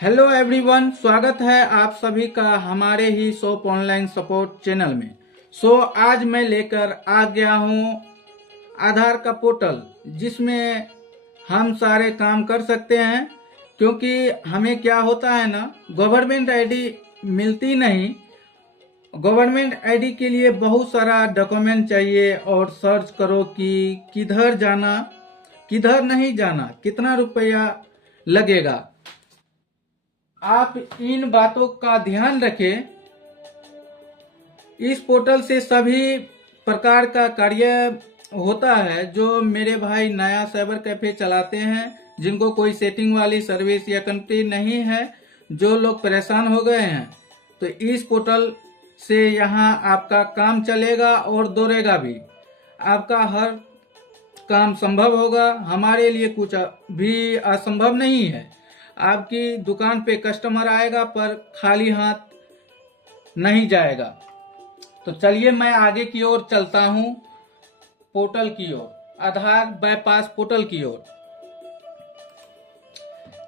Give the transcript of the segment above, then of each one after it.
Hello everyone, स्वागत है आप सभी का हमारे ही शॉप ऑनलाइन सपोर्ट चैनल में। आज मैं लेकर आ गया हूँ आधार का पोर्टल, जिसमें हम सारे काम कर सकते हैं। क्योंकि हमें क्या होता है ना, गवर्नमेंट आईडी मिलती नहीं। गवर्नमेंट आईडी के लिए बहुत सारा डॉक्यूमेंट चाहिए और सर्च करो कि किधर जाना किधर नहीं जाना, कितना रुपया लगेगा। आप इन बातों का ध्यान रखें। इस पोर्टल से सभी प्रकार का कार्य होता है। जो मेरे भाई नया साइबर कैफे चलाते हैं, जिनको कोई सेटिंग वाली सर्विस या कंपनी नहीं है, जो लोग परेशान हो गए हैं, तो इस पोर्टल से यहाँ आपका काम चलेगा और दौड़ेगा भी। आपका हर काम संभव होगा। हमारे लिए कुछ भी असंभव नहीं है। आपकी दुकान पे कस्टमर आएगा पर खाली हाथ नहीं जाएगा। तो चलिए मैं आगे की ओर चलता हूँ, पोर्टल की ओर, आधार बाईपास पोर्टल की ओर।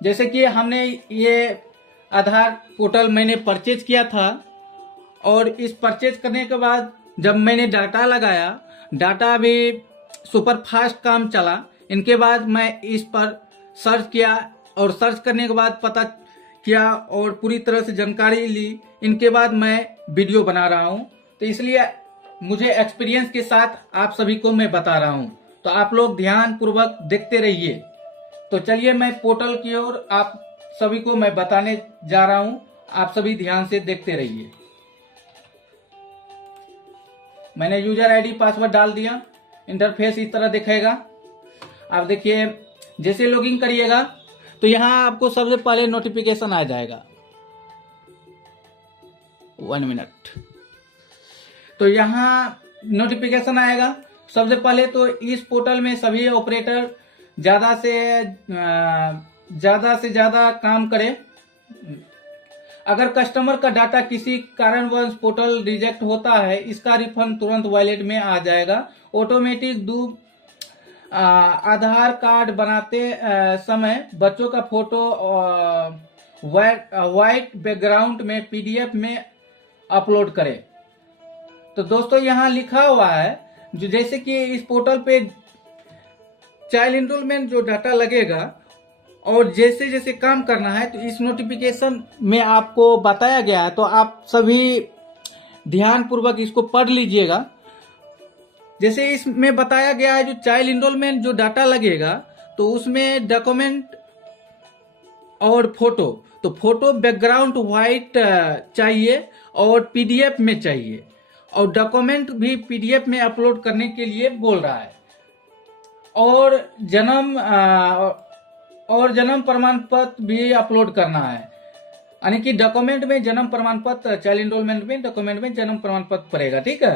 जैसे कि हमने ये आधार पोर्टल मैंने परचेज किया था, और इस परचेज करने के बाद जब मैंने डाटा लगाया, डाटा भी सुपर फास्ट काम चला। इनके बाद मैं इस पर सर्च किया और सर्च करने के बाद पता किया और पूरी तरह से जानकारी ली। इनके बाद मैं वीडियो बना रहा हूं, तो इसलिए मुझे एक्सपीरियंस के साथ आप सभी को मैं बता रहा हूं। तो आप लोग ध्यान पूर्वक देखते रहिए। तो चलिए मैं पोर्टल की ओर आप सभी को मैं बताने जा रहा हूं। आप सभी ध्यान से देखते रहिए। मैंने यूजर आईडी पासवर्ड डाल दिया। इंटरफेस इस तरह दिखेगा। आप देखिए, जैसे लॉगिन करिएगा तो यहाँ आपको सबसे पहले नोटिफिकेशन आ जाएगा। 1 मिनट। तो यहाँ नोटिफिकेशन आएगा। सबसे पहले तो इस पोर्टल में सभी ऑपरेटर ज्यादा से ज्यादा काम करें। अगर कस्टमर का डाटा किसी कारणवश पोर्टल रिजेक्ट होता है, इसका रिफंड तुरंत वॉलेट में आ जाएगा। ऑटोमेटिक आधार कार्ड बनाते समय बच्चों का फोटो व्हाइट बैकग्राउंड में पीडीएफ में अपलोड करें। तो दोस्तों यहाँ लिखा हुआ है, जो जैसे कि इस पोर्टल पे चाइल्ड एनरोलमेंट जो डाटा लगेगा और जैसे जैसे काम करना है, तो इस नोटिफिकेशन में आपको बताया गया है। तो आप सभी ध्यान पूर्वक इसको पढ़ लीजिएगा। जैसे इसमें बताया गया है, जो चाइल्ड एनरोलमेंट जो डाटा लगेगा, तो उसमें डॉक्यूमेंट और फोटो, तो फोटो बैकग्राउंड व्हाइट चाहिए और पीडीएफ में चाहिए, और डॉक्यूमेंट भी पीडीएफ में अपलोड करने के लिए बोल रहा है। और जन्म प्रमाण पत्र भी अपलोड करना है। यानी कि डॉक्यूमेंट में जन्म प्रमाण पत्र, चाइल्ड एनरोलमेंट में डॉक्यूमेंट में जन्म प्रमाण पत्र पड़ेगा। ठीक है,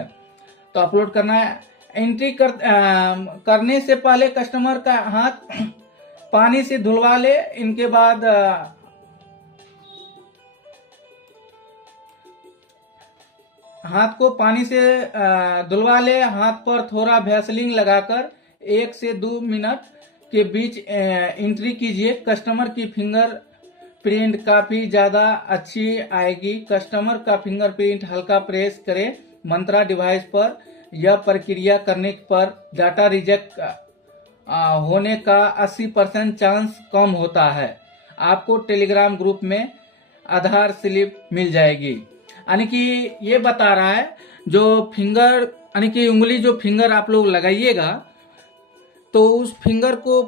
तो अपलोड करना है। एंट्री करने से पहले कस्टमर का हाथ पानी से धुलवा ले। इनके बाद हाथ को पानी से धुलवा ले। हाथ पर थोड़ा वैसलीन लगाकर 1 से 2 मिनट के बीच एंट्री कीजिए। कस्टमर की फिंगर प्रिंट काफी ज्यादा अच्छी आएगी। कस्टमर का फिंगरप्रिंट हल्का प्रेस करें मंत्रा डिवाइस पर। यह प्रक्रिया करने पर डाटा रिजेक्ट होने का 80% चांस कम होता है। आपको टेलीग्राम ग्रुप में आधार स्लिप मिल जाएगी। यानी कि ये बता रहा है, जो फिंगर यानी कि उंगली जो फिंगर आप लोग लगाइएगा, तो उस फिंगर को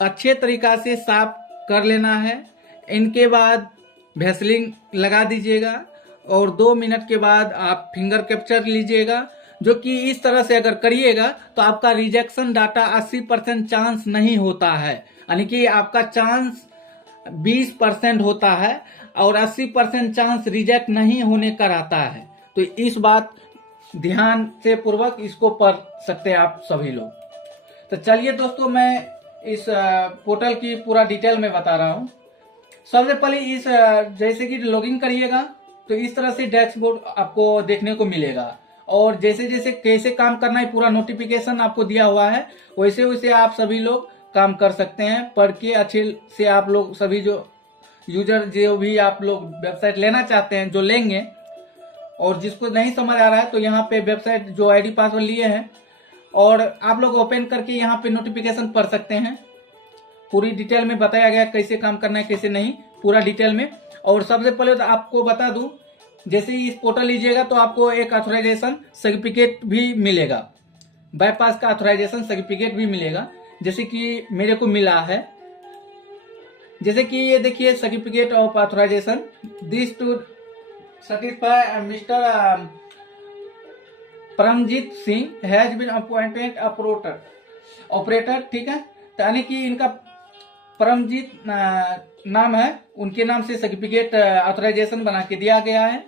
अच्छे तरीका से साफ कर लेना है। इनके बाद वैसलीन लगा दीजिएगा और 2 मिनट के बाद आप फिंगर कैप्चर लीजिएगा। जो कि इस तरह से अगर करिएगा तो आपका रिजेक्शन डाटा 80% चांस नहीं होता है। यानी कि आपका चांस 20% होता है और 80% चांस रिजेक्ट नहीं होने का रहता है। तो इस बात ध्यान से पूर्वक इसको पढ़ सकते हैं आप सभी लोग। तो चलिए दोस्तों, मैं इस पोर्टल की पूरा डिटेल में बता रहा हूँ। सबसे पहले इस जैसे कि लॉगिन करिएगा तो इस तरह से डैशबोर्ड आपको देखने को मिलेगा, और जैसे जैसे कैसे काम करना है पूरा नोटिफिकेशन आपको दिया हुआ है। वैसे वैसे आप सभी लोग काम कर सकते हैं। पढ़ के अच्छे से आप लोग सभी जो यूजर जो भी आप लोग वेबसाइट लेना चाहते हैं, जो लेंगे और जिसको नहीं समझ आ रहा है, तो यहाँ पे वेबसाइट जो आईडी पासवर्ड लिए हैं और आप लोग ओपन करके यहाँ पे नोटिफिकेशन पढ़ सकते हैं। पूरी डिटेल में बताया गया कैसे काम करना है, कैसे नहीं, पूरा डिटेल में। और सबसे पहले तो आपको बता दूं, जैसे ही इस पोर्टल लीजिएगा तो आपको एक ऑथराइजेशन सर्टिफिकेट भी मिलेगा, बाईपास का ऑथराइजेशन सर्टिफिकेट भी मिलेगा, जैसे कि मेरे को मिला है। जैसे कि ये देखिए, certificate of authorisation this to certify mister Paramjit Singh has been appointed operator, ठीक है। यानी कि इनका परमजीत नाम है, उनके नाम से सर्टिफिकेट ऑथराइजेशन बना के दिया गया है।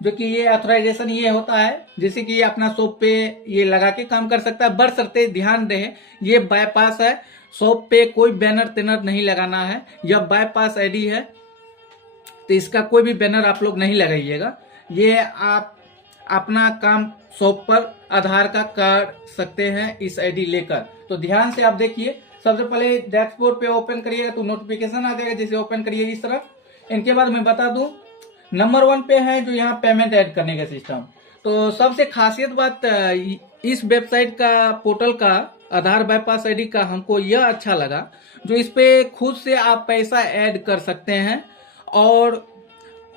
जो कि ये ऑथराइजेशन ये होता है जैसे कि ये अपना शॉप पे ये लगा के काम कर सकता है। बशर्ते ध्यान रहे, ये बाईपास है, शॉप पे कोई बैनर तेनर नहीं लगाना है। यह बाईपास आईडी है तो इसका कोई भी बैनर आप लोग नहीं लगाइएगा। ये आप अपना काम शॉप पर आधार का कर सकते हैं इस आईडी लेकर। तो ध्यान से आप देखिए, सबसे पहले डैशबोर्ड पे ओपन करिएगा तो नोटिफिकेशन आ जाएगा, जैसे ओपन करिए इस तरफ। इनके बाद मैं बता दूं, नंबर 1 पे है जो यहाँ पेमेंट ऐड करने का सिस्टम। तो सबसे खासियत बात इस वेबसाइट का, पोर्टल का, आधार बाईपास आईडी का हमको यह अच्छा लगा, जो इस पे खुद से आप पैसा ऐड कर सकते हैं और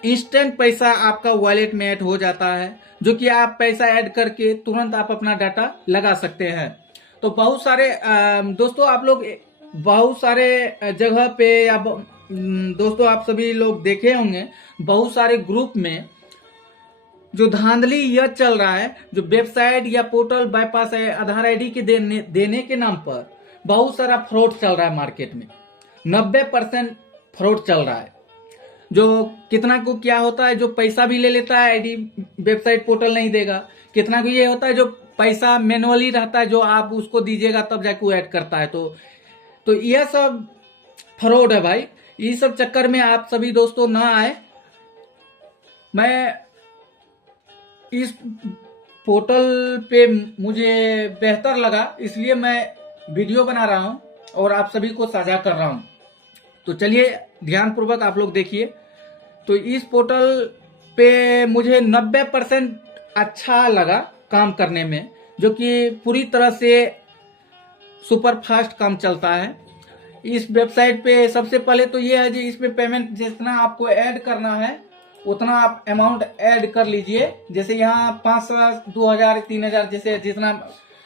इंस्टेंट पैसा आपका वॉलेट में ऐड हो जाता है, जो कि आप पैसा ऐड करके तुरंत आप अपना डाटा लगा सकते हैं। तो बहुत सारे दोस्तों, आप लोग बहुत सारे जगह पे या दोस्तों आप सभी लोग देखे होंगे, बहुत सारे ग्रुप में जो धांधली यह चल रहा है, जो वेबसाइट या पोर्टल बाईपास आधार आईडी के देने के नाम पर बहुत सारा फ्रॉड चल रहा है मार्केट में। 90% फ्रॉड चल रहा है। जो कितना को क्या होता है, जो पैसा भी ले लेता है, आईडी वेबसाइट पोर्टल नहीं देगा। कितना को ये होता है जो पैसा मैनुअली रहता है, जो आप उसको दीजिएगा तब जाके वो ऐड करता है। तो यह सब फ्रॉड है भाई। इस सब चक्कर में आप सभी दोस्तों ना आए। मैं इस पोर्टल पे मुझे बेहतर लगा, इसलिए मैं वीडियो बना रहा हूं और आप सभी को साझा कर रहा हूं। तो चलिए ध्यान पूर्वक आप लोग देखिए। तो इस पोर्टल पे मुझे 90% अच्छा लगा काम करने में, जो कि पूरी तरह से सुपर फास्ट काम चलता है। इस वेबसाइट पे सबसे पहले तो ये है जी, इसमें पेमेंट जितना आपको ऐड करना है उतना आप अमाउंट ऐड कर लीजिए। जैसे यहाँ 500, 2000, 3000, जैसे जितना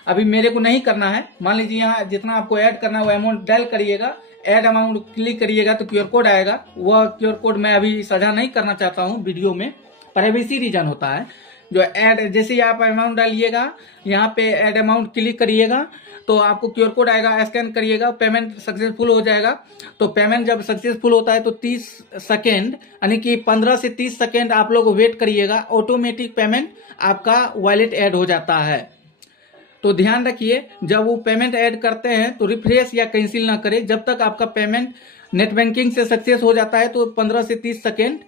अभी मेरे को नहीं करना है, मान लीजिए यहाँ जितना आपको ऐड करना है वो अमाउंट डायल करिएगा, ऐड अमाउंट क्लिक करिएगा तो क्यूआर कोड आएगा। वह क्यूआर कोड मैं अभी साझा नहीं करना चाहता हूँ वीडियो में, प्राइवेसी रीजन होता है। जो ऐड, जैसे आप अमाउंट डालिएगा, यहाँ पे ऐड अमाउंट क्लिक करिएगा तो आपको क्यूआर कोड आएगा, स्कैन करिएगा, पेमेंट सक्सेसफुल हो जाएगा। तो पेमेंट जब सक्सेसफुल होता है तो 30 सेकेंड, यानी कि 15 से 30 सेकेंड आप लोग वेट करिएगा, ऑटोमेटिक पेमेंट आपका वॉलेट ऐड हो जाता है। तो ध्यान रखिए, जब वो पेमेंट ऐड करते हैं तो रिफ्रेश या कैंसिल ना करें। जब तक आपका पेमेंट नेट बैंकिंग से सक्सेस हो जाता है तो 15 से 30 सेकेंड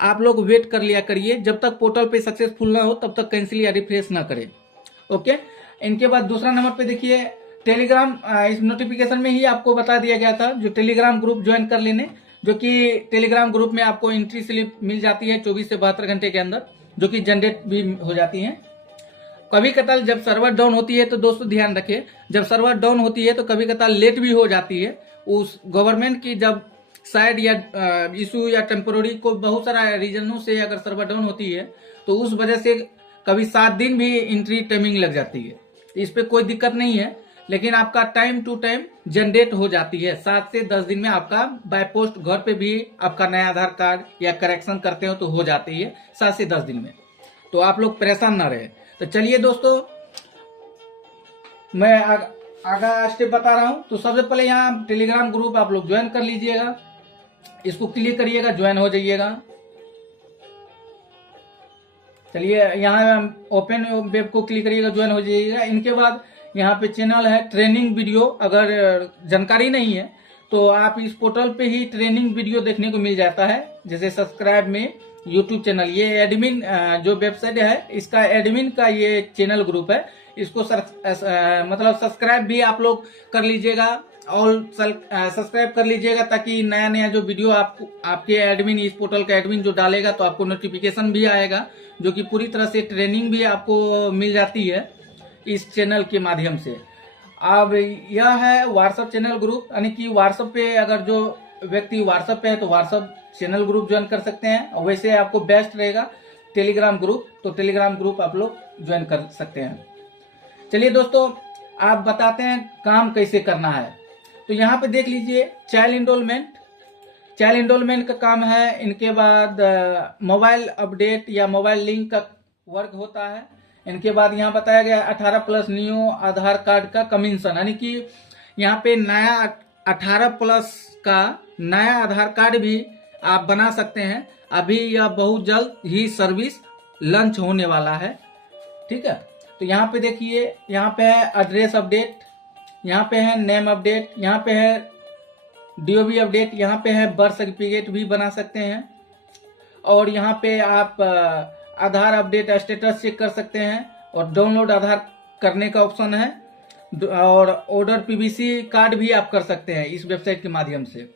आप लोग वेट कर लिया करिए। जब तक पोर्टल पे सक्सेसफुल ना हो तब तक कैंसिल या रिफ्रेश ना करें। ओके। इनके बाद दूसरा नंबर पे देखिए, टेलीग्राम, इस नोटिफिकेशन में ही आपको बता दिया गया था जो टेलीग्राम ग्रुप ज्वाइन कर लेने, जो कि टेलीग्राम ग्रुप में आपको एंट्री स्लिप मिल जाती है 24 से 72 घंटे के अंदर, जो कि जनरेट भी हो जाती है। कभी कतार जब सर्वर डाउन होती है तो दोस्तों ध्यान रखिए, जब सर्वर डाउन होती है तो कभी कतार लेट भी हो जाती है। उस गवर्नमेंट की जब साइड या इशू या टेम्पोररी को बहुत सारा रीजनों से अगर सर्वर डाउन होती है तो उस वजह से कभी 7 दिन भी एंट्री टाइमिंग लग जाती है। इस पे कोई दिक्कत नहीं है, लेकिन आपका टाइम टू टाइम जनरेट हो जाती है। 7 से 10 दिन में आपका बाय पोस्ट घर पे भी आपका नया आधार कार्ड या करेक्शन करते हो तो हो जाती है 7 से 10 दिन में। तो आप लोग परेशान ना रहे। तो चलिए दोस्तों, मैं आगा स्टेप बता रहा हूं। तो सबसे पहले यहाँ टेलीग्राम ग्रुप आप लोग ज्वाइन कर लीजिएगा, इसको क्लिक करिएगा, ज्वाइन हो जाइएगा। चलिए यहाँ ओपन वेब को क्लिक करिएगा, ज्वाइन हो जाइएगा। इनके बाद यहाँ पे चैनल है ट्रेनिंग वीडियो। अगर जानकारी नहीं है तो आप इस पोर्टल पे ही ट्रेनिंग वीडियो देखने को मिल जाता है। जैसे सब्सक्राइब में यूट्यूब चैनल, ये एडमिन जो वेबसाइट है इसका एडमिन का ये चैनल ग्रुप है, इसको मतलब सब्सक्राइब भी आप लोग कर लीजिएगा ऑल सब्सक्राइब कर लीजिएगा, ताकि नया नया जो वीडियो आपके एडमिन, इस पोर्टल का एडमिन जो डालेगा तो आपको नोटिफिकेशन भी आएगा, जो कि पूरी तरह से ट्रेनिंग भी आपको मिल जाती है इस चैनल के माध्यम से। अब यह है व्हाट्सएप चैनल ग्रुप, यानी कि व्हाट्सएप पे अगर जो व्यक्ति व्हाट्सएप पे है तो व्हाट्सएप चैनल ग्रुप ज्वाइन कर सकते हैं। और वैसे आपको बेस्ट रहेगा टेलीग्राम ग्रुप, तो टेलीग्राम ग्रुप आप लोग ज्वाइन कर सकते हैं। चलिए दोस्तों, आप बताते हैं काम कैसे करना है। तो यहाँ पे देख लीजिए, चाइल्ड इनरोलमेंट का काम है। इनके बाद मोबाइल अपडेट या मोबाइल लिंक का वर्क होता है। इनके बाद यहाँ बताया गया 18+ न्यू आधार कार्ड का कमीशन, यानी कि यहाँ पे नया 18+ का नया आधार कार्ड भी आप बना सकते हैं। अभी यह बहुत जल्द ही सर्विस लॉन्च होने वाला है, ठीक है। तो यहाँ पे देखिए, यहाँ पे है एड्रेस अपडेट, यहाँ पे है नेम अपडेट, यहाँ पे है डीओबी अपडेट, यहाँ पे है बर्थ सर्टिफिकेट भी बना सकते हैं। और यहाँ पे आप आधार अपडेट स्टेटस चेक कर सकते हैं, और डाउनलोड आधार करने का ऑप्शन है, और ऑर्डर पीवीसी कार्ड भी आप कर सकते हैं इस वेबसाइट के माध्यम से।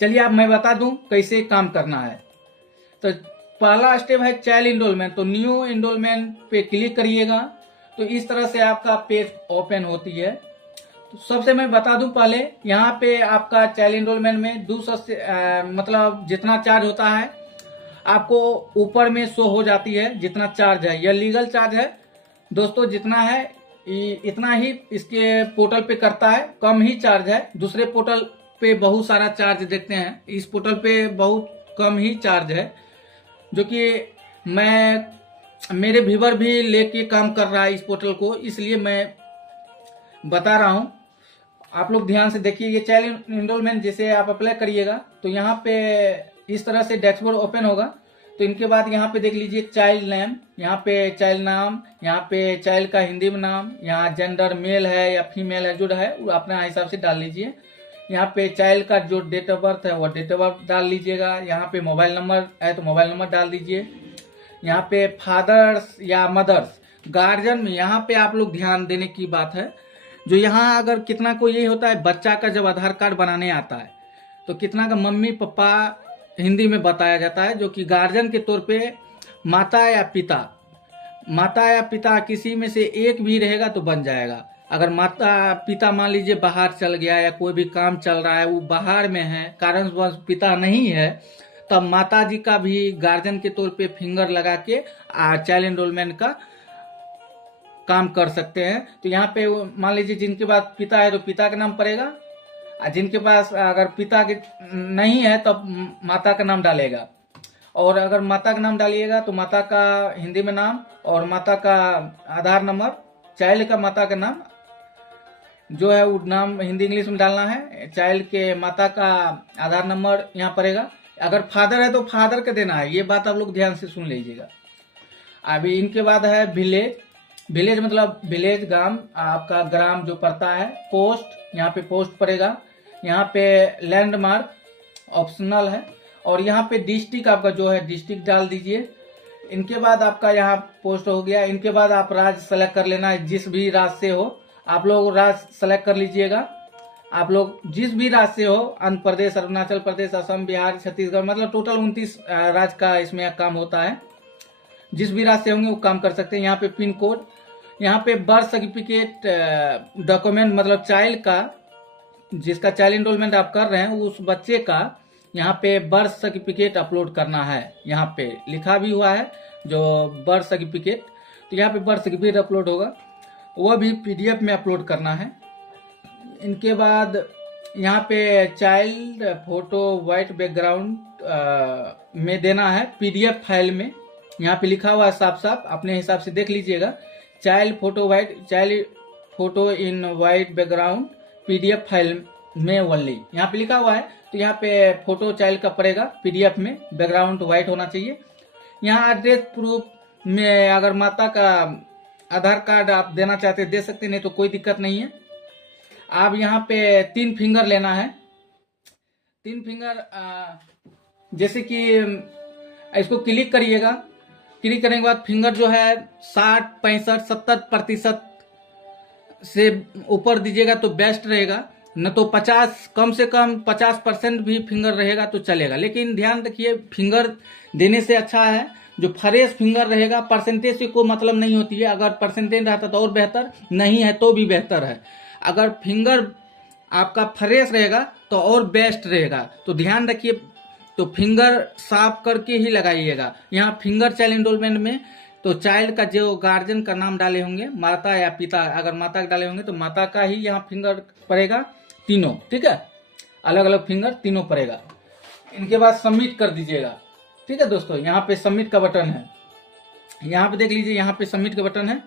चलिए अब मैं बता दूं कैसे काम करना है। तो पहला स्टेप है चाइल्ड इनरोलमेंट, तो न्यू इनरोलमेंट पे क्लिक करिएगा, तो इस तरह से आपका पेज ओपन होती है। तो सबसे मैं बता दूं पहले, यहाँ पे आपका चाइल्ड इनरोलमेंट में 200 से मतलब जितना चार्ज होता है आपको ऊपर में शो हो जाती है, जितना चार्ज है। यह लीगल चार्ज है दोस्तों, जितना है इतना ही इसके पोर्टल पे करता है, कम ही चार्ज है। दूसरे पोर्टल पे बहुत सारा चार्ज देखते हैं, इस पोर्टल पे बहुत कम ही चार्ज है, जो कि मेरे व्यूवर भी लेके काम कर रहा है इस पोर्टल को, इसलिए मैं बता रहा हूं। आप लोग ध्यान से देखिए, ये चाइल्ड इनरोलमेंट जैसे आप अप्लाई करिएगा तो यहाँ पे इस तरह से डैशबोर्ड ओपन होगा। तो इनके बाद यहाँ पे देख लीजिए चाइल्ड नेम, यहाँ पे चाइल्ड नाम, यहाँ पे चाइल्ड का हिंदी में नाम, यहाँ जेंडर मेल है या फीमेल है जो है वो अपने हिसाब से डाल लीजिए। यहाँ पे चाइल्ड का जो डेट ऑफ बर्थ है वो डेट ऑफ बर्थ डाल लीजिएगा। यहाँ पे मोबाइल नंबर है तो मोबाइल नंबर डाल दीजिए। यहाँ पे फादर्स या मदर्स, गार्जियन में यहाँ पे आप लोग ध्यान देने की बात है, जो यहाँ अगर कितना को ये होता है, बच्चा का जब आधार कार्ड बनाने आता है तो कितना का मम्मी पापा हिंदी में बताया जाता है, जो कि गार्जियन के तौर पे माता या पिता किसी में से एक भी रहेगा तो बन जाएगा। अगर माता पिता मान लीजिए बाहर चल गया या कोई भी काम चल रहा है, वो बाहर में है, कारणवश पिता नहीं है, तब माता जी का भी गार्जियन के तौर पे फिंगर लगा के चाइल्ड एनरोलमेंट का काम कर सकते हैं। तो यहाँ पे मान लीजिए जिनके पास पिता है तो पिता का नाम पड़ेगा, जिनके पास अगर पिता के नहीं है तब माता का नाम डालेगा। और अगर माता का नाम डालिएगा तो माता का हिंदी में नाम और माता का आधार नंबर, चाइल्ड का माता का नाम जो है वो नाम हिंदी इंग्लिश में डालना है। चाइल्ड के माता का आधार नंबर यहाँ पड़ेगा। अगर फादर है तो फादर का देना है, ये बात आप लोग ध्यान से सुन लीजिएगा। अभी इनके बाद है विलेज मतलब विलेज ग्राम, आपका ग्राम जो पड़ता है। पोस्ट, यहाँ पे पोस्ट पड़ेगा। यहाँ पे लैंडमार्क ऑप्शनल है। और यहाँ पे डिस्ट्रिक्ट आपका जो है डिस्ट्रिक्ट डाल दीजिए। इनके बाद आपका यहाँ पोस्ट हो गया। इनके बाद आप राज्य सेलेक्ट कर लेना है, जिस भी राज्य से हो आप लोग राज्य सेलेक्ट कर लीजिएगा। आप लोग जिस भी राज्य से हो, आंध्र प्रदेश, अरुणाचल प्रदेश, असम, बिहार, छत्तीसगढ़, मतलब टोटल 29 राज्य का इसमें काम होता है। जिस भी राज्य से होंगे वो काम कर सकते हैं। यहाँ पे पिन कोड, यहाँ पे बर्थ सर्टिफिकेट डॉक्यूमेंट मतलब चाइल्ड का, जिसका चाइल्ड एनरोलमेंट आप कर रहे हैं उस बच्चे का यहाँ पे बर्थ सर्टिफिकेट अपलोड करना है। यहाँ पे लिखा भी हुआ है जो बर्थ सर्टिफिकेट, तो यहाँ पे बर्थ सर्टिफिकेट अपलोड होगा, वह भी PDF में अपलोड करना है। इनके बाद यहाँ पे चाइल्ड फोटो वाइट बैकग्राउंड में देना है PDF फाइल में। यहाँ पे लिखा हुआ है साफ साफ, अपने हिसाब से देख लीजिएगा। Child photo in white background PDF file में ओनली, यहाँ पे लिखा हुआ है। तो यहाँ पे फोटो चाइल्ड का पड़ेगा PDF में, बैकग्राउंड वाइट होना चाहिए। यहाँ एड्रेस प्रूफ में अगर माता का आधार कार्ड आप देना चाहते हैं दे सकते, नहीं तो कोई दिक्कत नहीं है। आप यहाँ पे 3 फिंगर लेना है। 3 फिंगर जैसे कि इसको क्लिक करिएगा। क्लिक करने के बाद फिंगर जो है 60, 65, 70% से ऊपर दीजिएगा तो बेस्ट रहेगा। न तो 50 कम से कम 50% भी फिंगर रहेगा तो चलेगा, लेकिन ध्यान रखिए फिंगर देने से अच्छा है जो फ्रेश फिंगर रहेगा। परसेंटेज से कोई मतलब नहीं होती है, अगर परसेंटेज रहता तो और बेहतर, नहीं है तो भी बेहतर है। अगर फिंगर आपका फ्रेश रहेगा तो और बेस्ट रहेगा। तो ध्यान रखिए, तो फिंगर साफ करके ही लगाइएगा। यहाँ फिंगर चाइल्ड एनरोलमेंट में तो चाइल्ड का जो गार्जियन का नाम डाले होंगे, माता या पिता, अगर माता का डाले होंगे तो माता का ही यहाँ फिंगर पड़ेगा तीनों, ठीक है, अलग अलग फिंगर तीनों पड़ेगा। इनके बाद सबमिट कर दीजिएगा, ठीक है दोस्तों। यहाँ पे सबमिट का बटन है, यहाँ पे देख लीजिए, यहाँ पे सबमिट का बटन है।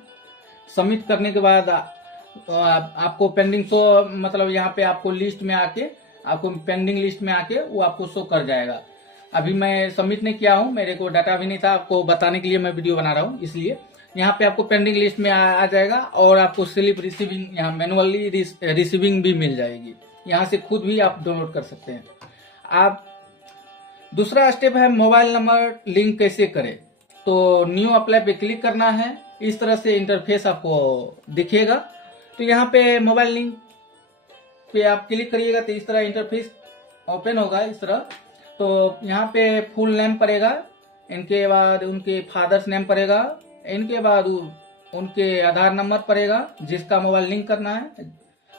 सबमिट करने के बाद आपको पेंडिंग शो, मतलब यहाँ पे आपको लिस्ट में आके, आपको पेंडिंग लिस्ट में आके वो आपको शो कर जाएगा। अभी मैं सबमिट नहीं किया हूँ, मेरे को डाटा भी नहीं था, आपको बताने के लिए मैं वीडियो बना रहा हूँ, इसलिए यहाँ पे आपको पेंडिंग लिस्ट में आ जाएगा। और आपको स्लिप रिसीविंग, यहाँ मैनुअली रिसीविंग भी मिल जाएगी, यहाँ से खुद भी आप डाउनलोड कर सकते हैं। आप दूसरा स्टेप है मोबाइल नंबर लिंक कैसे करें। तो न्यू अप्लाई पे क्लिक करना है, इस तरह से इंटरफेस आपको दिखेगा। तो यहाँ पे मोबाइल लिंक पे आप क्लिक करिएगा तो इस तरह इंटरफेस ओपन होगा, इस तरह। तो यहाँ पे फुल नेम पड़ेगा, इनके बाद उनके फादर्स नेम पड़ेगा, इनके बाद उनके आधार नंबर पड़ेगा जिसका मोबाइल लिंक करना है,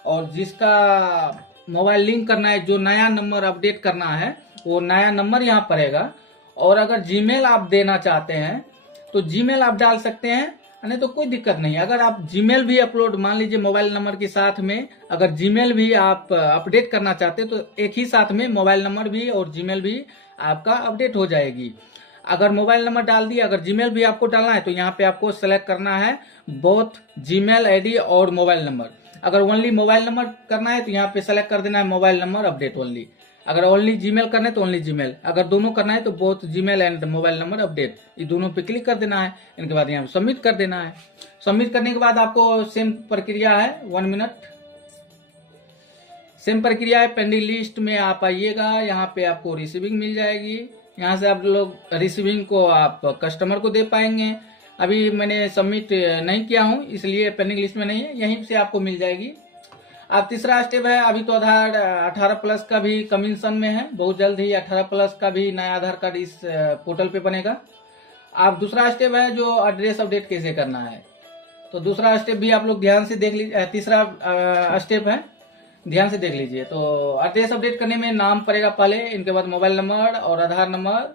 और जिसका मोबाइल लिंक करना है, जो नया नंबर अपडेट करना है वो नया नंबर यहाँ पड़ेगा। और अगर जीमेल आप देना चाहते हैं तो जीमेल आप डाल सकते हैं, नहीं तो कोई दिक्कत नहीं। अगर आप जीमेल भी अपलोड, मान लीजिए मोबाइल नंबर के साथ में अगर जीमेल भी आप अपडेट करना चाहते हैं तो एक ही साथ में मोबाइल नंबर भी और जीमेल भी आपका अपडेट हो जाएगी। अगर मोबाइल नंबर डाल दिया, अगर जीमेल भी आपको डालना है तो यहाँ पे आपको सेलेक्ट करना है बोथ जीमेल आईडी और मोबाइल नंबर। अगर ओनली मोबाइल नंबर करना है तो यहाँ पे सेलेक्ट कर देना है मोबाइल नंबर अपडेट ओनली। अगर ओनली जीमेल करना है तो ओनली जीमेल, अगर दोनों करना है तो both Gmail and mobile number update, ये दोनों पे क्लिक कर देना है। इनके बाद यहाँ सबमिट कर देना है। सबमिट करने के बाद आपको सेम प्रक्रिया है, 1 मिनट, सेम प्रक्रिया है। पेंडिंग लिस्ट में आप आइएगा, यहाँ पे आपको रिसीविंग मिल जाएगी। यहाँ से आप लोग रिसीविंग को आप कस्टमर को दे पाएंगे। अभी मैंने सबमिट नहीं किया हूँ इसलिए पेंडिंग लिस्ट में नहीं है, यहीं से आपको मिल जाएगी। अब तीसरा स्टेप है, अभी तो आधार 18+ का भी कमीशन में है, बहुत जल्द ही 18+ का भी नया आधार कार्ड इस पोर्टल पे बनेगा। अब दूसरा स्टेप है जो एड्रेस अपडेट कैसे करना है। तो दूसरा स्टेप भी आप लोग ध्यान से देख लीजिए, तीसरा स्टेप है, ध्यान से देख लीजिए। तो एड्रेस अपडेट करने में नाम पड़ेगा पहले, इनके बाद मोबाइल नंबर और आधार नंबर,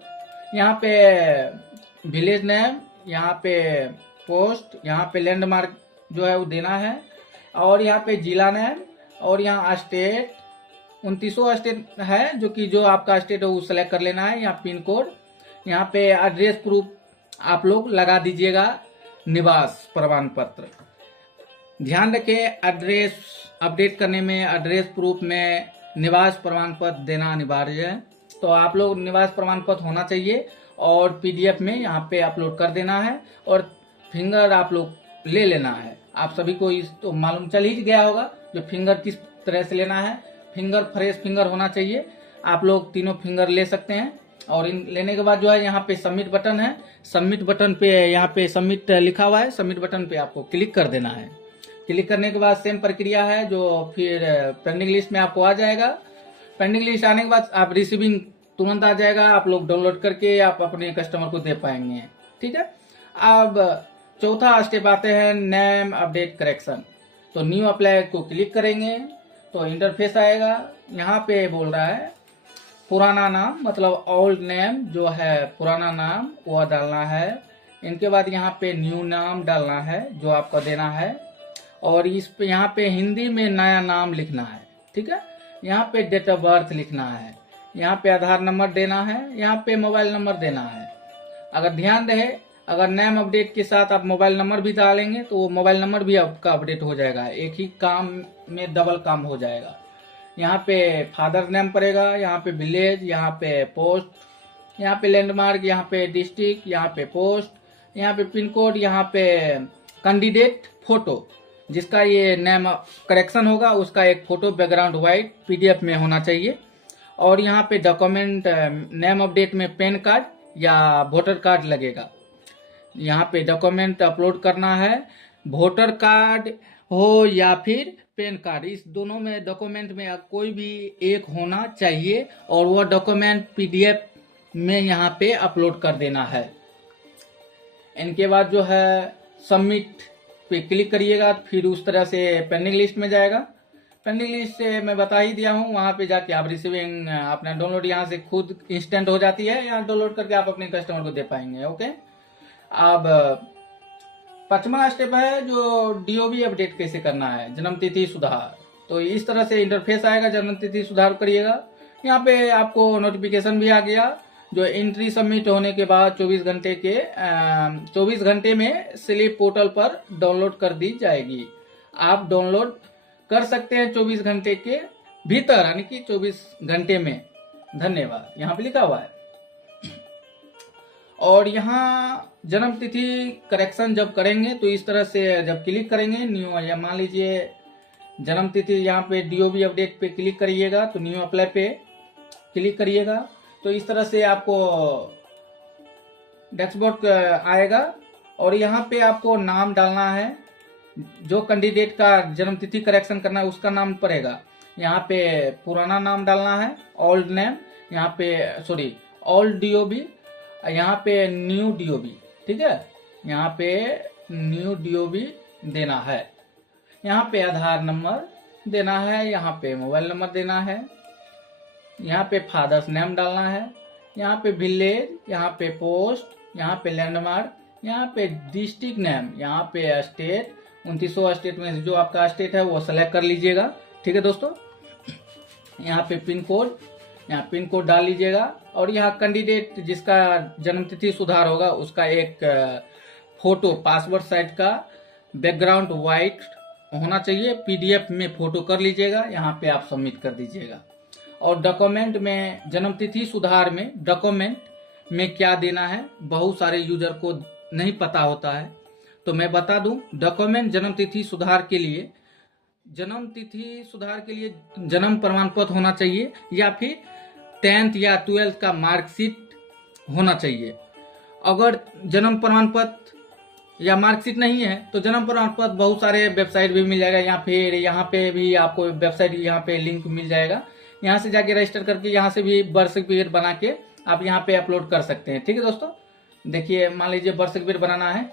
यहाँ पे विलेज नेम, यहाँ पे पोस्ट, यहाँ पे लैंडमार्क जो है वो देना है, और यहाँ पे जिला नेम, और यहाँ स्टेट 29 स्टेट है, जो कि जो आपका स्टेट है वो सेलेक्ट कर लेना है। यहाँ पिन कोड, यहाँ पे एड्रेस प्रूफ आप लोग लगा दीजिएगा, निवास प्रमाण पत्र। ध्यान रखें, एड्रेस अपडेट करने में, एड्रेस प्रूफ में निवास प्रमाण पत्र देना अनिवार्य है। तो आप लोग निवास प्रमाण पत्र होना चाहिए और PDF में यहाँ पे अपलोड कर देना है, और फिंगर आप लोग ले लेना है। आप सभी को इस तो मालूम चल ही गया होगा जो फिंगर किस तरह से लेना है। फिंगर फ्रेश फिंगर होना चाहिए, आप लोग तीनों फिंगर ले सकते हैं। और इन लेने के बाद जो है यहाँ पे सबमिट बटन है, सबमिट बटन पे यहाँ पे सबमिट लिखा हुआ है, सबमिट बटन पे आपको क्लिक कर देना है। क्लिक करने के बाद सेम प्रक्रिया है, जो फिर पेंडिंग लिस्ट में आपको आ जाएगा। पेंडिंग लिस्ट आने के बाद आप रिसीविंग तुरंत आ जाएगा, आप लोग डाउनलोड करके आप अपने कस्टमर को दे पाएंगे, ठीक है। अब चौथा स्टेप आते हैं नेम अपडेट करेक्शन। तो न्यू अप्लाई को क्लिक करेंगे तो इंटरफेस आएगा। यहाँ पे बोल रहा है पुराना नाम, मतलब ओल्ड नेम जो है पुराना नाम वो डालना है। इनके बाद यहाँ पे न्यू नाम डालना है जो आपका देना है, और इस पे यहाँ पे हिंदी में नया नाम लिखना है, ठीक है। यहाँ पे डेट ऑफ बर्थ लिखना है, यहाँ पे आधार नंबर देना है, यहाँ पे मोबाइल नंबर देना है। अगर ध्यान रहे, अगर नेम अपडेट के साथ आप मोबाइल नंबर भी डालेंगे तो वो मोबाइल नंबर भी आपका अपडेट हो जाएगा, एक ही काम में डबल काम हो जाएगा। यहाँ पे फादर नेम पड़ेगा, यहाँ पे विलेज, यहाँ पे पोस्ट, यहाँ पे लैंडमार्क, यहाँ पे डिस्ट्रिक्ट, यहाँ पे पोस्ट, यहाँ पे पिन कोड, यहाँ पे कैंडिडेट फोटो, जिसका ये नेम करेक्शन होगा उसका एक फोटो बैकग्राउंड व्हाइट PDF में होना चाहिए। और यहाँ पे डॉक्यूमेंट नेम अपडेट में पैन कार्ड या वोटर कार्ड लगेगा। यहाँ पे डॉक्यूमेंट अपलोड करना है, वोटर कार्ड हो या फिर पैन कार्ड, इस दोनों में डॉक्यूमेंट में कोई भी एक होना चाहिए और वह डॉक्यूमेंट पीडीएफ में यहाँ पे अपलोड कर देना है। इनके बाद जो है सबमिट पे क्लिक करिएगा, फिर उस तरह से पेंडिंग लिस्ट में जाएगा। पेंडिंग लिस्ट से मैं बता ही दिया हूँ, वहाँ पे जाके आप रिसीविंग अपना डाउनलोड यहाँ से खुद इंस्टेंट हो जाती है, यहाँ डाउनलोड करके आप अपने कस्टमर को दे पाएंगे। ओके, अब 5वां स्टेप है जो डीओबी अपडेट कैसे करना है, जन्मतिथि सुधार। तो इस तरह से इंटरफेस आएगा, जन्मतिथि सुधार करिएगा। यहाँ पे आपको नोटिफिकेशन भी आ गया, जो एंट्री सबमिट होने के बाद 24 घंटे में स्लिप पोर्टल पर डाउनलोड कर दी जाएगी। आप डाउनलोड कर सकते हैं 24 घंटे के भीतर, यानी कि 24 घंटे में। धन्यवाद, यहाँ पे लिखा हुआ है। और यहाँ जन्म तिथि करेक्शन जब करेंगे तो इस तरह से जब क्लिक करेंगे न्यू, या मान लीजिए जन्म तिथि यहाँ पे डीओबी अपडेट पे क्लिक करिएगा तो न्यू अप्लाई पे क्लिक करिएगा, तो इस तरह से आपको डैशबोर्ड आएगा। और यहाँ पे आपको नाम डालना है, जो कैंडिडेट का जन्म तिथि करेक्शन करना है उसका नाम पड़ेगा। यहाँ पे पुराना नाम डालना है, ओल्ड नेम, यहाँ पे सॉरी ओल्ड डीओबी, यहाँ पे न्यू डीओबी, ठीक है। यहाँ पे न्यू डीओबी देना है, यहाँ पे आधार नंबर देना है, यहाँ पे मोबाइल नंबर देना है, यहाँ पे फादर्स नेम डालना है, यहाँ पे विलेज, यहाँ पे पोस्ट, यहाँ पे लैंडमार्क, यहाँ पे डिस्ट्रिक्ट नेम, यहाँ पे स्टेट, 29 स्टेट में से जो आपका स्टेट है वो सेलेक्ट कर लीजिएगा, ठीक है दोस्तों। यहाँ पे पिन कोड, यहाँ पिन कोड डाल लीजिएगा। और यहाँ कैंडिडेट जिसका जन्मतिथि सुधार होगा उसका एक फोटो पासवर्ड साइज का बैकग्राउंड वाइट होना चाहिए, पीडीएफ में फोटो कर लीजिएगा, यहाँ पे आप सबमिट कर दीजिएगा। और डॉक्यूमेंट में जन्मतिथि सुधार में डॉक्यूमेंट में क्या देना है बहुत सारे यूजर को नहीं पता होता है, तो मैं बता दूं। डॉक्यूमेंट जन्मतिथि सुधार के लिए जन्म प्रमाण पत्र होना चाहिए, या फिर 10th या 12th का मार्कशीट होना चाहिए। अगर जन्म प्रमाण पत्र या मार्कशीट नहीं है तो जन्म प्रमाण पत्र बहुत सारे वेबसाइट भी मिल जाएगा, या फिर यहाँ पे भी आपको वेबसाइट यहाँ पे लिंक मिल जाएगा, यहाँ से जाके रजिस्टर करके यहाँ से भी बर्थ सर्टिफिकेट बना के आप यहाँ पे अपलोड कर सकते हैं, ठीक है दोस्तों। देखिए मान लीजिए बर्थ सर्टिफिकेट बनाना है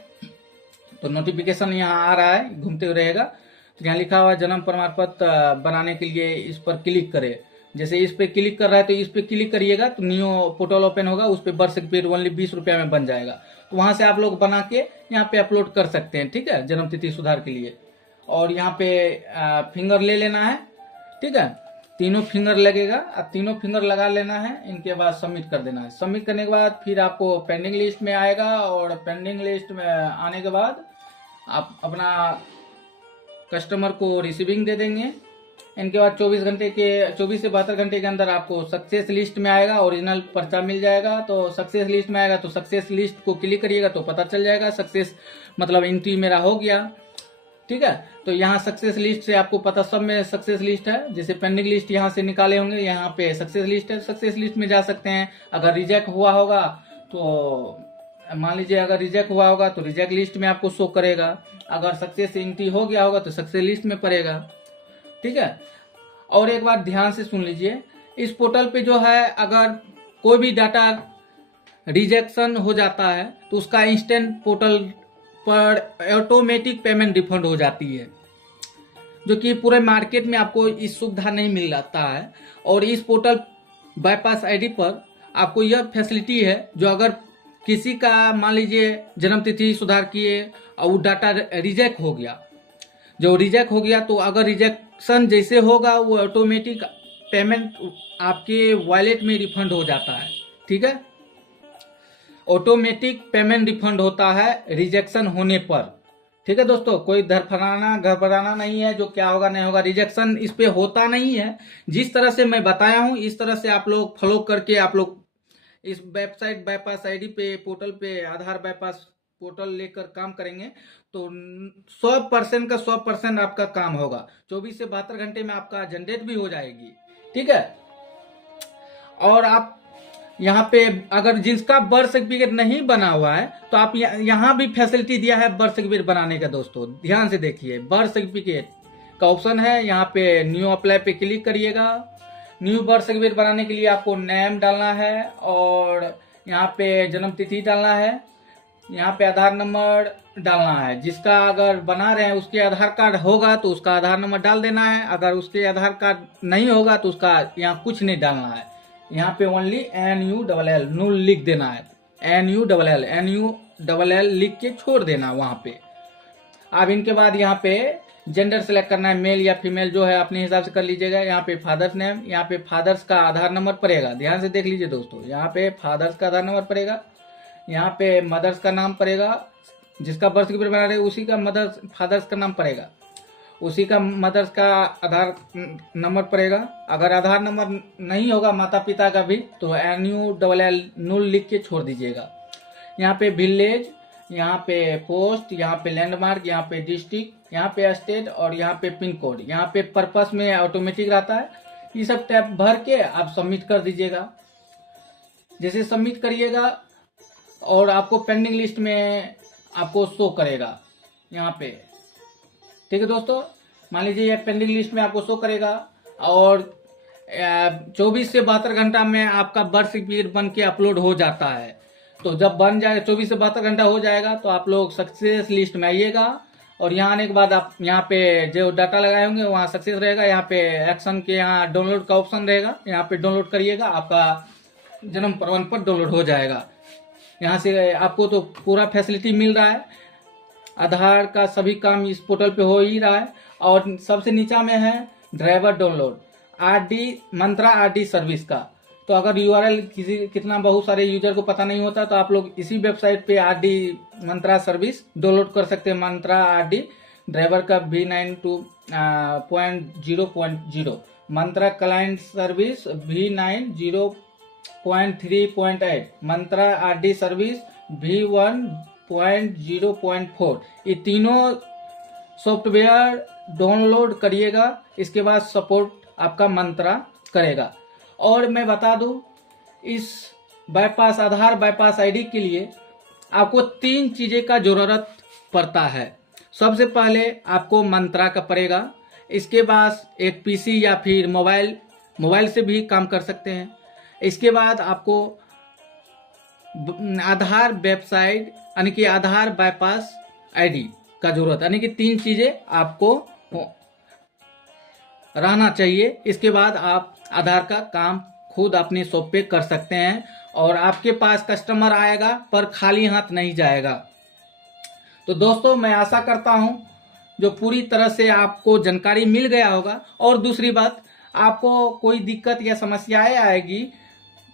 तो नोटिफिकेशन यहाँ आ रहा है, घूमते हुए रहेगा, तो यहाँ लिखा हुआ जन्म प्रमाण पत्र बनाने के लिए इस पर क्लिक करें। जैसे इस पे क्लिक कर रहा है तो इस पे क्लिक करिएगा तो न्यू पोर्टल ओपन होगा, उस पे बर्थ सर्टिफिकेट ओनली 20 रुपया में बन जाएगा, तो वहां से आप लोग बना के यहाँ पे अपलोड कर सकते हैं, ठीक है, जन्म तिथि सुधार के लिए। और यहाँ पे फिंगर ले लेना है, ठीक है, तीनों फिंगर लगेगा, अब तीनों फिंगर लगा लेना है। इनके बाद सबमिट कर देना है। सबमिट करने के बाद फिर आपको पेंडिंग लिस्ट में आएगा, और पेंडिंग लिस्ट में आने के बाद आप अपना कस्टमर को रिसीविंग दे देंगे। इनके बाद 24 से 72 घंटे के अंदर आपको सक्सेस लिस्ट में आएगा, ओरिजिनल पर्चा मिल जाएगा। तो सक्सेस लिस्ट में आएगा तो सक्सेस लिस्ट को क्लिक करिएगा तो पता चल जाएगा सक्सेस मतलब एंट्री मेरा हो गया, ठीक है। तो यहाँ सक्सेस लिस्ट से आपको पता, सब में सक्सेस लिस्ट है। जैसे पेंडिंग लिस्ट यहाँ से निकाले होंगे, यहाँ पे सक्सेस लिस्ट है, सक्सेस लिस्ट में जा सकते हैं। अगर रिजेक्ट हुआ होगा तो मान लीजिए अगर रिजेक्ट हुआ होगा तो रिजेक्ट लिस्ट में आपको शो करेगा, अगर सक्सेस एंट्री हो गया होगा तो सक्सेस लिस्ट में पड़ेगा, ठीक है। और एक बात ध्यान से सुन लीजिए, इस पोर्टल पे जो है अगर कोई भी डाटा रिजेक्शन हो जाता है तो उसका इंस्टेंट पोर्टल पर ऑटोमेटिक पेमेंट रिफंड हो जाती है, जो कि पूरे मार्केट में आपको इस सुविधा नहीं मिल जाता है। और इस पोर्टल बाईपास आईडी पर आपको यह फैसिलिटी है, जो अगर किसी का मान लीजिए जन्मतिथि सुधार किए और वो डाटा रिजेक्ट हो गया, तो अगर रिजेक्शन जैसे होगा वो ऑटोमेटिक पेमेंट आपके वॉलेट में रिफंड हो जाता है, ठीक है। ऑटोमेटिक पेमेंट रिफंड होता है रिजेक्शन होने पर, ठीक है दोस्तों। कोई घबराना नहीं है, जो क्या होगा नहीं होगा, रिजेक्शन इस पे होता नहीं है। जिस तरह से मैं बताया हूं इस तरह से आप लोग फॉलो करके आप लोग इस वेबसाइट बाईपास आईडी पे पोर्टल पे आधार बाईपास पोर्टल लेकर काम करेंगे तो 100% का 100% आपका काम होगा। 24 से 72 घंटे में आपका जनरेट भी हो जाएगी, ठीक है। और आप यहाँ पे अगर जिसका बर्थ सर्टिफिकेट नहीं बना हुआ है तो आप यहाँ भी फैसिलिटी दिया है बर्थ सर्टिफिकेट बनाने का। दोस्तों ध्यान से देखिए, बर्थ सर्टिफिकेट का ऑप्शन है। यहाँ पे न्यू अप्लाई पे क्लिक करिएगा। न्यू बर्थ सर्टिफिकेट बनाने के लिए आपको नेम डालना है और यहाँ पे जन्म तिथि डालना है। यहाँ पे आधार नंबर डालना है। जिसका अगर बना रहे हैं उसके आधार कार्ड होगा तो उसका आधार नंबर डाल देना है। अगर उसके आधार कार्ड नहीं होगा तो उसका यहाँ कुछ नहीं डालना है। यहाँ पे ओनली NULL नूल लिख देना है। NULL लिख के छोड़ देना वहाँ पे। अब इनके बाद यहाँ पे जेंडर सेलेक्ट करना है, मेल या फीमेल जो है अपने हिसाब से कर लीजिएगा। यहाँ पे फादर्स नेम, यहाँ पे फादर्स का आधार नंबर पड़ेगा। ध्यान से देख लीजिए दोस्तों, यहाँ पे फादर्स का आधार नंबर पड़ेगा। यहाँ पे मदर्स का नाम पड़ेगा। जिसका बर्थ सर्टिफिकेट बना रहे उसी का मदर्स फादर्स का नाम पड़ेगा, उसी का मदर्स का आधार नंबर पड़ेगा। अगर आधार नंबर नहीं होगा माता पिता का भी तो NULL नूल लिख के छोड़ दीजिएगा। यहाँ पे विलेज, यहाँ पे पोस्ट, यहाँ पे लैंडमार्क, यहाँ पे डिस्ट्रिक्ट, यहाँ पे स्टेट और यहाँ पे पिन कोड। यहाँ पे पर्पस में ऑटोमेटिक रहता है। ये सब टैब भर के आप सबमिट कर दीजिएगा। जैसे सबमिट करिएगा और आपको पेंडिंग लिस्ट में आपको शो करेगा यहाँ पे। ठीक है दोस्तों, मान लीजिए ये पेंडिंग लिस्ट में आपको शो करेगा और 24 से 72 घंटा में आपका बर्थ सर्टिफिकेट बन के अपलोड हो जाता है। तो जब बन जाएगा 24 से 72 घंटा हो जाएगा तो आप लोग सक्सेस लिस्ट में आइएगा और यहाँ आने के बाद आप यहाँ पे जो डाटा लगाए होंगे वहाँ सक्सेस रहेगा। यहाँ पे एक्शन के यहाँ डाउनलोड का ऑप्शन रहेगा, यहाँ पे डाउनलोड करिएगा, आपका जन्म प्रमाण पत्र डाउनलोड हो जाएगा। यहाँ से आपको तो पूरा फैसिलिटी मिल रहा है। आधार का सभी काम इस पोर्टल पे हो ही रहा है। और सबसे नीचा में है ड्राइवर डाउनलोड मंत्रा RD सर्विस का। तो अगर URL कितना बहुत सारे यूजर को पता नहीं होता तो आप लोग इसी वेबसाइट पे RD मंत्रा सर्विस डाउनलोड कर सकते हैं। मंत्रा RD ड्राइवर का V9.0.0 मंत्रा क्लाइंट सर्विस V9.0.3.8 मंत्रा RD सर्विस V1.0.4। ये तीनों सॉफ्टवेयर डाउनलोड करिएगा। इसके बाद सपोर्ट आपका मंत्रा करेगा। और मैं बता दूं, इस बाईपास आधार बाईपास ID के लिए आपको 3 चीजें का जरूरत पड़ता है। सबसे पहले आपको मंत्रा का पड़ेगा। इसके बाद एक PC या फिर मोबाइल से भी काम कर सकते हैं। इसके बाद आपको आधार वेबसाइट यानी कि आधार बाईपास ID का जरूरत, यानी कि 3 चीजें आपको रहना चाहिए। इसके बाद आप आधार का काम खुद अपने शॉप पे कर सकते हैं और आपके पास कस्टमर आएगा पर खाली हाथ नहीं जाएगा। तो दोस्तों, मैं आशा करता हूं जो पूरी तरह से आपको जानकारी मिल गया होगा। और दूसरी बात, आपको कोई दिक्कत या समस्याएं आएगी,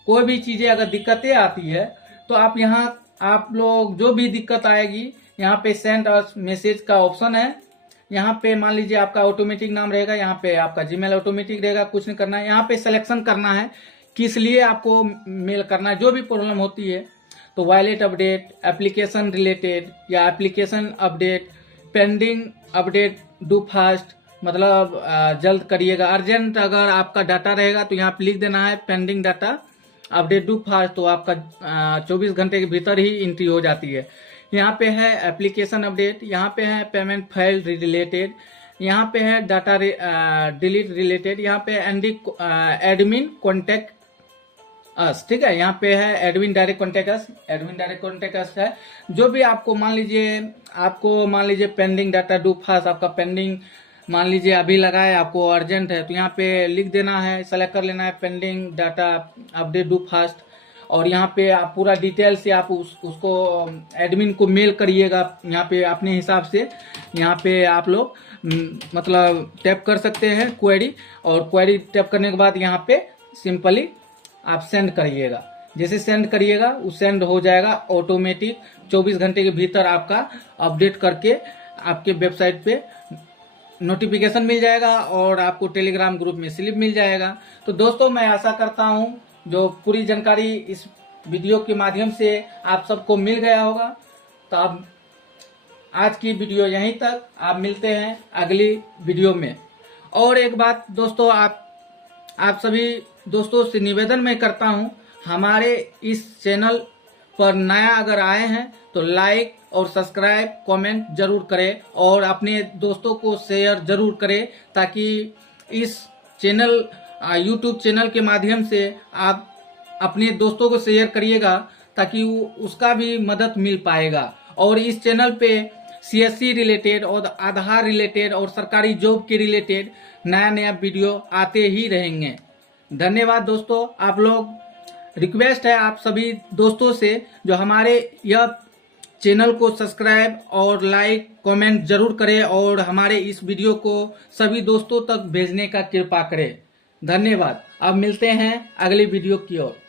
कोई भी चीजें अगर दिक्कतें आती है तो आप लोग जो भी दिक्कत आएगी यहाँ पे सेंड अस मैसेज का ऑप्शन है। यहाँ पे मान लीजिए आपका ऑटोमेटिक नाम रहेगा, यहाँ पे आपका जीमेल ऑटोमेटिक रहेगा, कुछ नहीं करना है। यहाँ पे सिलेक्शन करना है किस लिए आपको मेल करना है। जो भी प्रॉब्लम होती है तो वॉलेट अपडेट, एप्लीकेशन रिलेटेड या application update, pending update, do fast, मतलब जल्द करिएगा। अर्जेंट अगर आपका डाटा रहेगा तो यहाँ पे लिख देना है pending data update do fast, तो आपका 24 घंटे के भीतर ही एंट्री हो जाती है। यहाँ पे है एप्लीकेशन अपडेट, यहाँ पे है पेमेंट फाइल रिलेटेड, यहाँ पे है डाटा डिलीट रिलेटेड, यहाँ पे एडमिन कॉन्टेक्ट अस। ठीक है, यहाँ पे है एडमिन डायरेक्ट कॉन्टेक्ट अस है। जो भी आपको मान लीजिए पेंडिंग डाटा डू फास्ट आपका पेंडिंग मान लीजिए अभी लगाए, आपको अर्जेंट है तो यहाँ पे लिख देना है, सेलेक्ट कर लेना है pending data update do fast. और यहाँ पे आप पूरा डिटेल से आप उसको एडमिन को मेल करिएगा। यहाँ पे अपने हिसाब से यहाँ पे आप लोग मतलब टैप कर सकते हैं क्वेरी, और क्वेरी टैप करने के बाद यहाँ पे सिंपली आप सेंड करिएगा। जैसे सेंड करिएगा वो सेंड हो जाएगा ऑटोमेटिक। 24 घंटे के भीतर आपका अपडेट करके आपके वेबसाइट पे नोटिफिकेशन मिल जाएगा और आपको टेलीग्राम ग्रुप में स्लिप मिल जाएगा। तो दोस्तों, मैं आशा करता हूं जो पूरी जानकारी इस वीडियो के माध्यम से आप सबको मिल गया होगा। तो अब आज की वीडियो यहीं तक, आप मिलते हैं अगली वीडियो में। और एक बात दोस्तों, आप सभी दोस्तों से निवेदन मैं करता हूं, हमारे इस चैनल पर नया अगर आए हैं तो लाइक और सब्सक्राइब कमेंट जरूर करें और अपने दोस्तों को शेयर जरूर करें, ताकि इस चैनल यूट्यूब चैनल के माध्यम से आप अपने दोस्तों को शेयर करिएगा, ताकि उसका भी मदद मिल पाएगा। और इस चैनल पे CSC रिलेटेड और आधार रिलेटेड और सरकारी जॉब के रिलेटेड नया नया वीडियो आते ही रहेंगे। धन्यवाद दोस्तों। आप लोग, रिक्वेस्ट है आप सभी दोस्तों से जो हमारे यह चैनल को सब्सक्राइब और लाइक कमेंट जरूर करें और हमारे इस वीडियो को सभी दोस्तों तक भेजने का कृपा करें। धन्यवाद। अब मिलते हैं अगली वीडियो की ओर।